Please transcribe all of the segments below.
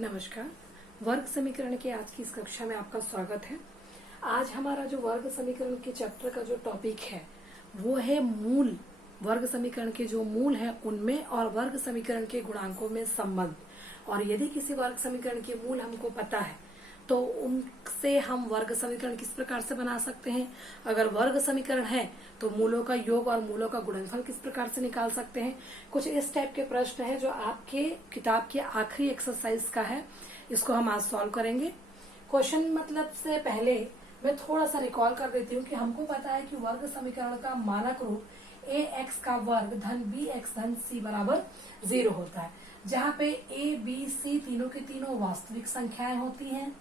नमस्कार। वर्ग समीकरण के आज की इस कक्षा में आपका स्वागत है। आज हमारा जो वर्ग समीकरण के चैप्टर का जो टॉपिक है वो है मूल। वर्ग समीकरण के जो मूल है उनमें और वर्ग समीकरण के गुणांकों में संबंध। और यदि किसी वर्ग समीकरण के मूल हमको पता है तो उनसे हम वर्ग समीकरण किस प्रकार से बना सकते हैं। अगर वर्ग समीकरण है तो मूलों का योग और मूलों का गुणनफल किस प्रकार से निकाल सकते हैं। कुछ इस टाइप के प्रश्न हैं जो आपके किताब के आखिरी एक्सरसाइज का है। इसको हम आज सॉल्व करेंगे। क्वेश्चन मतलब से पहले मैं थोड़ा सा रिकॉल कर देती हूँ कि हमको पता है कि वर्ग समीकरण का मानक रूप ए एक्स का वर्ग धन बी एक्स धन सी बराबर 0 होता है, जहाँ पे ए बी सी तीनों की तीनों वास्तविक संख्याएं होती हैं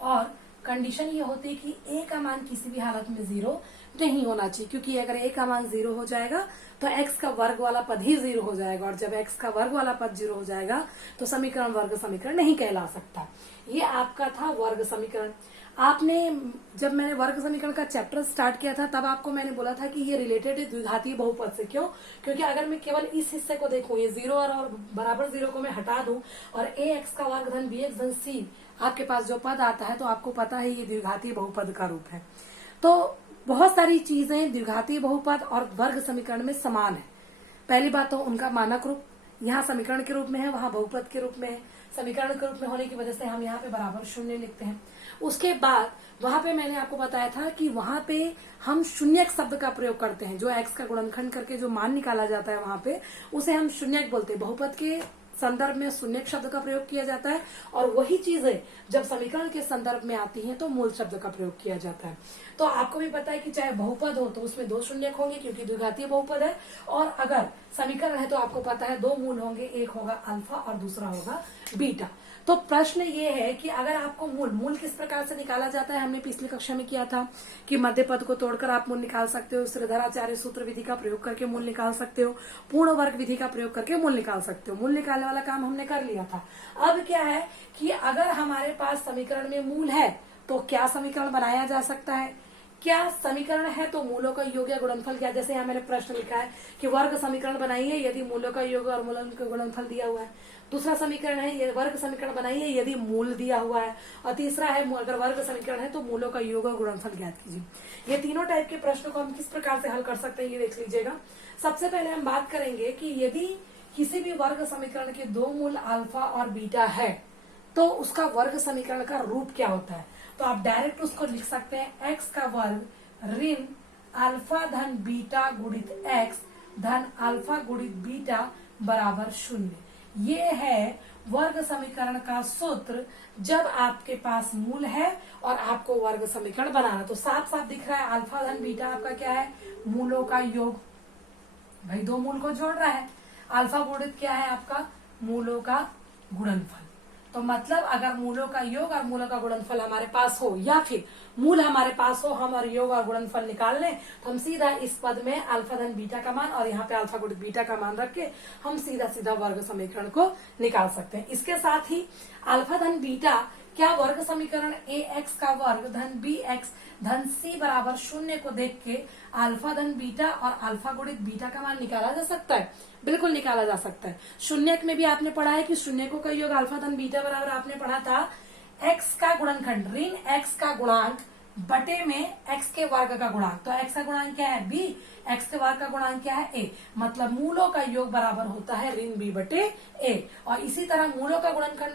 और कंडीशन ये होती है कि a का मान किसी भी हालत में 0 नहीं होना चाहिए, क्योंकि अगर a का मान 0 हो जाएगा तो x का वर्ग वाला पद ही 0 हो जाएगा और जब x का वर्ग वाला पद 0 हो जाएगा तो समीकरण वर्ग समीकरण नहीं कहला सकता। ये आपका था वर्ग समीकरण। आपने जब मैंने वर्ग समीकरण का चैप्टर स्टार्ट किया था तब आपको मैंने बोला था कि ये रिलेटेड है द्विघातीय बहुपद से। क्यों? क्योंकि अगर मैं केवल इस हिस्से को देखूं, ये 0 और बराबर 0 को मैं हटा दूं और ए एक्स का वर्ग धन बी एक्स धन सी आपके पास जो पद आता है तो आपको पता है ये द्विघातीय बहुपद का रूप है। तो बहुत सारी चीजें द्विघातीय बहुपद और वर्ग समीकरण में समान है। पहली बात तो उनका मानक रूप यहाँ समीकरण के रूप में है, वहां बहुपद के रूप में है। समीकरण के रूप में होने की वजह से हम यहाँ पे बराबर शून्य लिखते हैं। उसके बाद वहां पे मैंने आपको बताया था कि वहां पे हम शून्यक शब्द का प्रयोग करते हैं। जो एक्स का गुणनखंड करके जो मान निकाला जाता है वहां पे उसे हम शून्यक बोलते हैं। बहुपद के संदर्भ में शून्यक शब्द का प्रयोग किया जाता है और वही चीजें जब समीकरण के संदर्भ में आती हैं तो मूल शब्द का प्रयोग किया जाता है। तो आपको भी पता है कि चाहे बहुपद हो तो उसमें 2 शून्यक होंगे क्योंकि द्विघातीय बहुपद है, और अगर समीकरण है तो आपको पता है 2 मूल होंगे, एक होगा अल्फा और दूसरा होगा बीटा। तो प्रश्न ये है कि अगर आपको मूल किस प्रकार से निकाला जाता है। हमने पिछली कक्षा में किया था कि मध्य पद को तोड़कर आप मूल निकाल सकते हो, श्रीधराचार्य सूत्र विधि का प्रयोग करके मूल निकाल सकते हो, पूर्ण वर्ग विधि का प्रयोग करके मूल निकाल सकते हो। मूल निकालने वाला काम हमने कर लिया था। अब क्या है कि अगर हमारे पास समीकरण में मूल है तो क्या समीकरण बनाया जा सकता है। क्या समीकरण है तो मूलों का योग या गुणनफल क्या। जैसे यहाँ मैंने प्रश्न लिखा है कि वर्ग समीकरण बनाइए यदि मूलों का योग और मूलों का गुणनफल दिया हुआ है। दूसरा समीकरण है ये वर्ग समीकरण बनाइए यदि मूल दिया हुआ है, और तीसरा है अगर वर्ग समीकरण है तो मूलों का योग और गुणनफल ज्ञात कीजिए। ये तीनों टाइप के प्रश्नों को हम किस प्रकार से हल कर सकते हैं ये देख लीजिएगा। सबसे पहले हम बात करेंगे कि यदि किसी भी वर्ग समीकरण के 2 मूल अल्फा और बीटा है तो उसका वर्ग समीकरण का रूप क्या होता है। तो आप डायरेक्ट उसको लिख सकते हैं एक्स का वर्ग ऋण अल्फा धन बीटा गुणित एक्स धन अल्फा गुणित बीटा बराबर 0। ये है वर्ग समीकरण का सूत्र जब आपके पास मूल है और आपको वर्ग समीकरण बनाना। तो साफ साफ दिख रहा है अल्फा धन बीटा आपका क्या है, मूलों का योग। भाई 2 मूल को जोड़ रहा है। अल्फा गुणित क्या है आपका, मूलों का गुणनफल। तो मतलब अगर मूलों का योग और मूलों का गुणनफल हमारे पास हो या फिर मूल हमारे पास हो, हम और योग और गुणनफल निकाल लें तो हम सीधा इस पद में अल्फा धन बीटा का मान और यहाँ पे अल्फा गुणित बीटा का मान रख के हम सीधा सीधा वर्ग समीकरण को निकाल सकते हैं। इसके साथ ही अल्फा धन बीटा क्या वर्ग समीकरण ए एक्स का वर्ग धन बी एक्स धन सी बराबर 0 को देख के अल्फा धन बीटा और अल्फा गुणित बीटा का मान निकाला जा सकता है। बिल्कुल निकाला जा सकता है। शून्यक में भी आपने पढ़ा है कि शून्यकों का योग अल्फा धन बीटा बराबर आपने पढ़ा था एक्स का गुणनखंड ऋण एक्स का गुणांक बटे में एक्स के वर्ग का गुणांक। तो एक्स का गुणांक क्या है, बी, एक्स के वर्ग का गुणांक क्या है, ए। मतलब मूलों का योग बराबर होता है ऋण बी बटे ए। और इसी तरह मूलों का गुणनखंड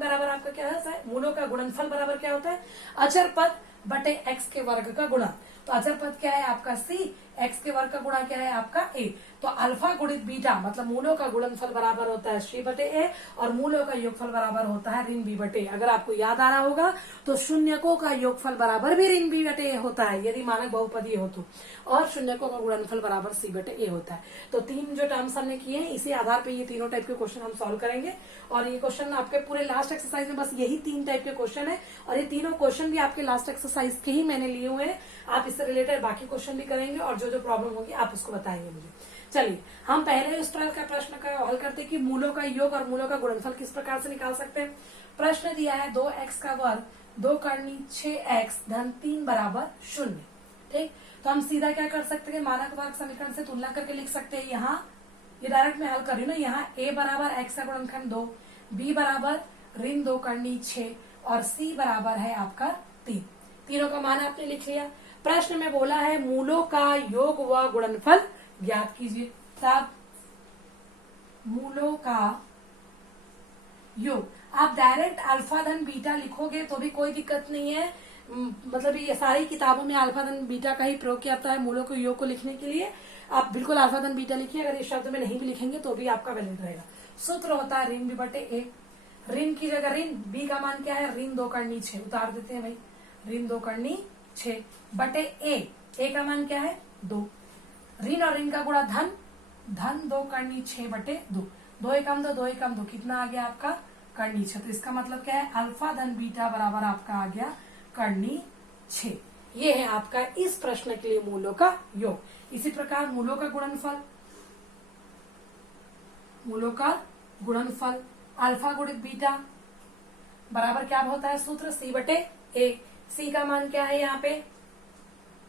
बराबर आपका क्या है, मूलों का गुणनफल बराबर क्या होता है, अचर पद बटे एक्स के वर्ग का गुणा। तो अचर पद क्या है आपका सी, एक्स के वर्ग का गुणा क्या है आपका ए। तो अल्फा गुणित बीटा मतलब मूलों का गुणनफल बराबर होता है सी बटे ए और मूलों का योगफल बराबर होता है ऋण बी बटे। अगर आपको याद आ रहा होगा तो शून्यकों का योगफल बराबर भी ऋण बी बटे ए होता है यदि मानक बहुपदी हो तो, और शून्यकों का गुणनफल बराबर सी बटे ए होता है। तो 3 जो टर्म्स हमने किए हैं इसी आधार पर ये तीनों टाइप के क्वेश्चन हम सॉल्व करेंगे। और ये क्वेश्चन आपके पूरे लास्ट एक्सरसाइज में बस यही 3 टाइप के क्वेश्चन है और ये तीनों क्वेश्चन भी आपके लास्ट एक्सरसाइज के ही मैंने लिए हुए हैं। आप इससे रिलेटेड बाकी क्वेश्चन भी करेंगे और जो जो प्रॉब्लम होगी आप उसको बताएंगे मुझे। चलिए हम पहले इस तरह का प्रश्न का हल करते हैं कि मूलों का योग और मूलों का गुणनफल किस प्रकार से निकाल सकते हैं। प्रश्न दिया है 2x का वर्ग 2 करनी 6x धन 3 बराबर 0। ठीक, तो हम सीधा क्या कर सकते हैं, मानक वर्ग समीकरण से तुलना करके लिख सकते हैं यहाँ ये डायरेक्ट मैं हल कर रही हूँ ना। यहाँ a बराबर x का गुणनखंड 2, b बराबर ऋण 2 करनी 6 और c बराबर है आपका 3। तीनों का मान आपने लिख लिया। प्रश्न में बोला है मूलों का योग व गुणनफल ज्ञात कीजिए। तब मूलों का योग, आप डायरेक्ट अल्फा धन बीटा लिखोगे तो भी कोई दिक्कत नहीं है। मतलब ये सारी किताबों में अल्फा धन बीटा का ही प्रयोग किया जाता है मूलों के योग को लिखने के लिए। आप बिल्कुल अल्फा धन बीटा लिखिए, अगर इस शब्द में नहीं भी लिखेंगे तो भी आपका वैलिड रहेगा। सूत्र होता है ऋण b बटे a। ऋण की जगह ऋण, b का मान क्या है, ऋण 2 करनी 6, उतार देते हैं भाई, ऋण 2 करनी 6 बटे a का मान क्या है 2। ऋण और ऋण का गुणा धन, धन 2 करनी 6 बटे 2, 2 एकम 2, 2 एकम 2, कितना आ गया आपका करनी 6। तो इसका मतलब क्या है, अल्फा धन बीटा बराबर आपका आ गया करनी 6। ये है आपका इस प्रश्न के लिए मूलों का योग। इसी प्रकार मूलों का गुणनफल, मूलों का गुणनफल अल्फा गुणित बीटा बराबर क्या होता है, सूत्र c बटे a। c का मान क्या है यहाँ पे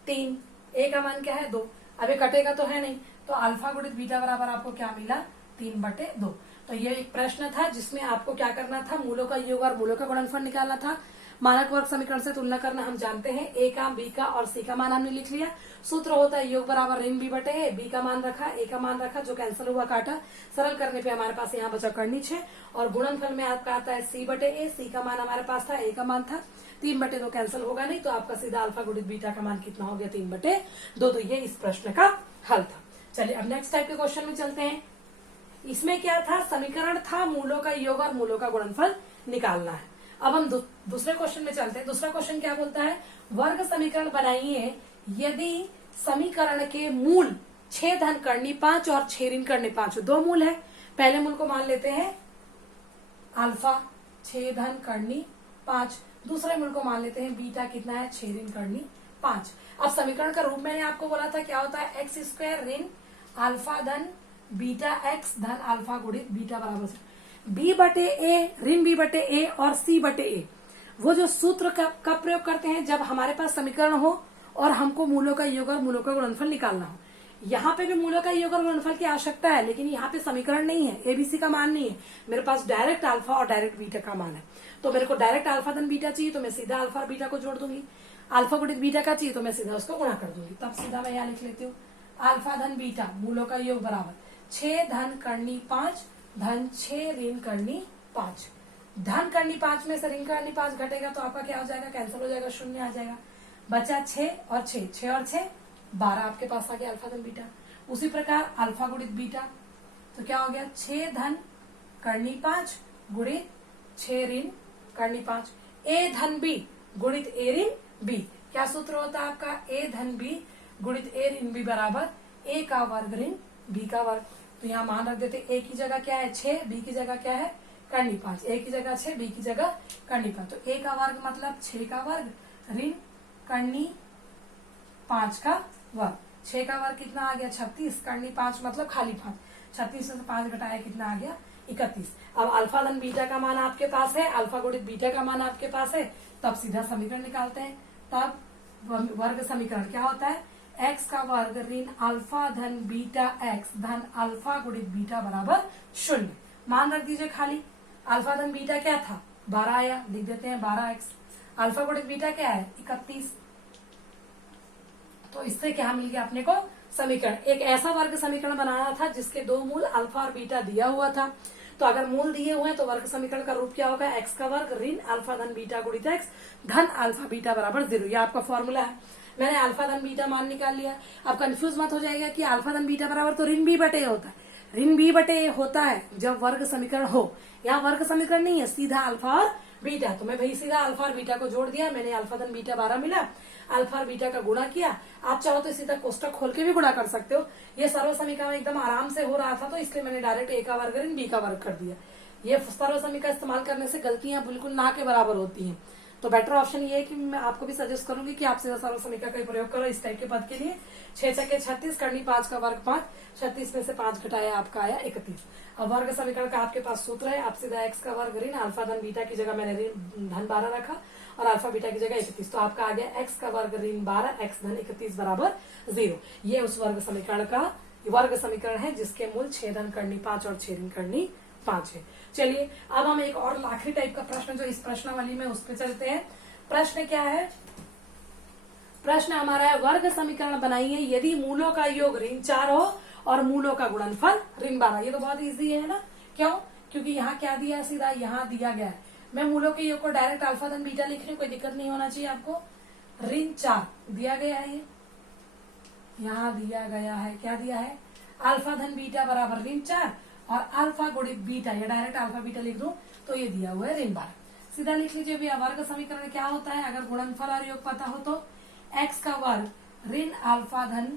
3, a का मान क्या है 2। अब ये कटेगा तो है नहीं, तो अल्फा गुणित बीटा बराबर आपको क्या मिला 3 बटे 2। तो ये एक प्रश्न था जिसमें आपको क्या करना था, मूलों का योग और मूलों का गुणनफल निकालना था। मानक वर्ग समीकरण से तुलना करना हम जानते हैं, a का, b का और c का मान हमने लिख लिया। सूत्र होता है योग बराबर ऋण b बटे a, b का मान रखा, a का मान रखा, जो कैंसिल हुआ काटा, सरल करने पे हमारे पास यहाँ बचा करनी 6। और गुणनफल में आपका आता है c बटे a, c का मान हमारे पास था, a का मान था 3 बटे 2, कैंसिल होगा नहीं, तो आपका सीधा अल्फा गुणित बीटा का मान कितना हो गया 3 बटे 2। तो ये इस प्रश्न का हल था। चलिए अब नेक्स्ट टाइप के क्वेश्चन में चलते हैं। इसमें क्या था, समीकरण था मूलों का योग और मूलों का गुणनफल निकालना है। अब हम दूसरे क्वेश्चन में चलते हैं। दूसरा क्वेश्चन क्या बोलता है, वर्ग समीकरण बनाइए यदि समीकरण के मूल 6 धन करनी 5 और 6 ऋण करनी 5, दो मूल है। पहले मूल को मान लेते हैं अल्फा 6 धन करनी 5, दूसरे मूल को मान लेते हैं बीटा कितना है 6 ऋण करनी 5। अब समीकरण का रूप मैंने आपको बोला था क्या होता है, एक्स स्क्वायर ऋण अल्फा धन बीटा एक्स धन अल्फा गुणित बीटा बराबर b बटे a, ऋण b बटे a और c बटे a। वो जो सूत्र का प्रयोग करते हैं जब हमारे पास समीकरण हो और हमको मूलों का योग और मूलों का गुणनफल निकालना हो। यहाँ पे भी मूलों का योग और गुणनफल की आवश्यकता है, लेकिन यहाँ पे समीकरण नहीं है, एबीसी का मान नहीं है, मेरे पास डायरेक्ट अल्फा और डायरेक्ट बीटा का मान है। तो मेरे को डायरेक्ट अल्फा धन बीटा चाहिए तो मैं सीधा अल्फा और बीटा को जोड़ दूंगी, अल्फा गुणित बीटा का चाहिए तो मैं सीधा उसको गुणा कर दूंगी। तब सीधा मैं यहाँ लिख लेती हूँ अल्फा धन बीटा मूलों का योग बराबर 6 धन करनी 5 धन 6 ऋण करनी 5। धन करनी 5 में से ऋण करनी 5 घटेगा तो आपका क्या हो जाएगा, कैंसिल हो जाएगा, शून्य आ जाएगा। बचा 6 और 6, 6 और 6 12, आपके पास आ गया अल्फा धन बीटा। उसी प्रकार अल्फा गुणित बीटा तो क्या हो गया 6 धन करनी 5 गुणित 6 ऋण करनी 5, a धन b गुणित a ऋण b। क्या सूत्र होता है आपका, a धन b गुणित a ऋण b बराबर a का वर्ग ऋण b का वर्ग। तो यहाँ मान रख देते, a की जगह क्या है 6, b की जगह क्या है करनी 5, a की जगह 6, b की जगह करनी 5। तो a का वर्ग मतलब 6 का वर्ग ऋण करनी 5 का वर्ग। 6 का वर्ग कितना आ गया 36, करनी 5 मतलब खाली 5, 36 में से 5 घटाया कितना आ गया 31। अब अल्फा धन बीटा का मान आपके पास है, अल्फा गुणित बीटा का मान आपके पास है, तब सीधा समीकरण निकालते हैं। तब वर्ग समीकरण क्या होता है, x का वर्ग ऋण अल्फा धन बीटा x धन अल्फा गुणित बीटा बराबर 0। मान रख दीजिए खाली, अल्फा धन बीटा क्या था 12 आया, लिख देते हैं 12x। अल्फा गुणित बीटा क्या है 31। तो इससे क्या मिल गया अपने को समीकरण। एक ऐसा वर्ग समीकरण बनाना था जिसके दो मूल अल्फा और बीटा दिया हुआ था। तो अगर मूल दिए हुए हैं तो वर्ग समीकरण का रूप क्या होगा, एक्स का वर्ग ऋण अल्फा धन बीटा गुणित एक्स धन अल्फा बीटा बराबर 0। ये आपका फॉर्मूला है। मैंने अल्फा धन बीटा मान निकाल लिया। अब कंफ्यूज मत हो जाएगा कि अल्फा धन बीटा बराबर तो ऋण बी बटे होता है। ऋण बी बटे होता है जब वर्ग समीकरण हो। यहाँ वर्ग समीकरण नहीं है, सीधा अल्फा और बीटा। तो मैं भाई सीधा अल्फा और बीटा को जोड़ दिया, मैंने अल्फा धन बीटा 12 मिला, अल्फा और बीटा का गुणा किया। आप चाहो तो सीधा कोष्टक खोल के भी गुणा कर सकते हो। ये सर्व समीकरण एकदम आराम से हो रहा था तो इसलिए मैंने डायरेक्ट ए का वर्ग ऋण बी का वर्ग कर दिया। ये सर्व समीकरण इस्तेमाल करने से गलतियां बिल्कुल ना के बराबर होती हैं। तो बेटर ऑप्शन ये है कि मैं आपको भी सजेस्ट करूंगी कि आप सीधा सर्व समीकरण का प्रयोग करो इस टाइप के पद के लिए। 6 छके 36 करनी 5 का वर्ग 5, 36 में से 5 घटाया आपका आया 31। अब वर्ग समीकरण का आपके पास सूत्र है, आप सीधा एक्स का वर्ग ऋण अल्फा धन बीटा की जगह मैंने ऋण धन 12 रखा और अल्फा बीटा की जगह 31। तो आपका आ गया एक्स का वर्ग ऋण 12 एक्स धन 31 बराबर 0। ये उस वर्ग समीकरण का वर्ग समीकरण है जिसके मूल छेदन करनी 5 और छेदन करनी 5 है। चलिए अब हम एक और आखिरी टाइप का प्रश्न जो इस प्रश्नावली में उस पर चलते हैं। प्रश्न क्या है? प्रश्न हमारा है वर्ग समीकरण बनाइए यदि मूलों का योग ऋण 4 हो और मूलों का गुणनफल ऋण 12। ये तो बहुत इजी है ना, क्यों? क्योंकि यहाँ क्या दिया है, सीधा यहाँ दिया गया है। मैं मूलों के योग को डायरेक्ट अल्फा धन बीटा लिख रही हूँ, कोई दिक्कत नहीं होना चाहिए आपको। ऋण 4 दिया गया है, ये यहाँ दिया गया है, क्या दिया है? अल्फा धन बीटा बराबर ऋण 4 और अल्फा गुणित बीटा, या डायरेक्ट अल्फा बीटा लिख दूं तो ये दिया हुआ है ऋण 12। सीधा लिख लीजिए भैया, वर्ग समीकरण क्या होता है? अगर गुणनफल और योग पता हो तो x का वर्ग ऋण अल्फा धन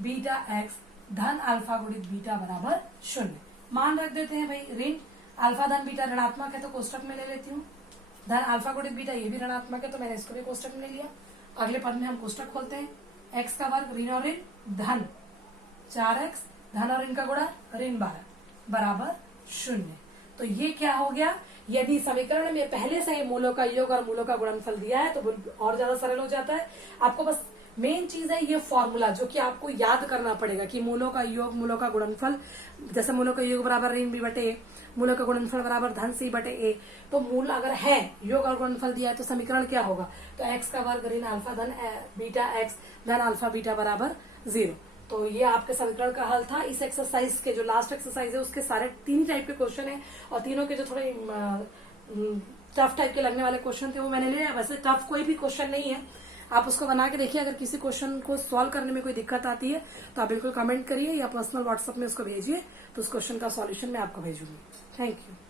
बीटा x धन अल्फा गुणित बीटा बराबर 0। मान रख देते हैं भाई, ऋण अल्फा धन बीटा ऋणात्मक है तो कोष्टक में ले लेती हूँ, धन अल्फा गुणित बीटा ये भी ऋणात्मक है तो मैंने इसको भी कोष्टक में ले लिया। अगले पद में हम कोष्टक खोलते हैं, x का वर्ग ऋण और ऋण धन 4x धन और इनका गुणा ऋण 12 बराबर 0। तो ये क्या हो गया? यदि समीकरण में पहले से ही मूलों का योग और मूलों का गुणनफल दिया है तो और ज्यादा सरल हो जाता है। आपको बस मेन चीज है ये फॉर्मूला जो कि आपको याद करना पड़ेगा कि मूलों का योग मूलों का गुणनफल, जैसे मूलों का योग बराबर ऋण b बटे a, मूलों का गुणनफल बराबर धन c बटे a। तो मूल अगर है, योग और गुणनफल दिया है तो समीकरण क्या होगा? तो x का वर्ग ऋण अल्फा धन बीटा x धन अल्फा बीटा बराबर 0। तो ये आपके समीकरण का हल था। इस एक्सरसाइज के जो लास्ट एक्सरसाइज है उसके सारे 3 टाइप के क्वेश्चन है और तीनों के जो थोड़े टफ टाइप के लगने वाले क्वेश्चन थे वो मैंने लिया। वैसे टफ कोई भी क्वेश्चन नहीं है, आप उसको बना के देखिए। अगर किसी क्वेश्चन को सॉल्व करने में कोई दिक्कत आती है तो आप बिल्कुल कमेंट करिए या पर्सनल व्हाट्सएप में उसको भेजिए, तो उस क्वेश्चन का सॉल्यूशन मैं आपको भेजूंगी। Thank you.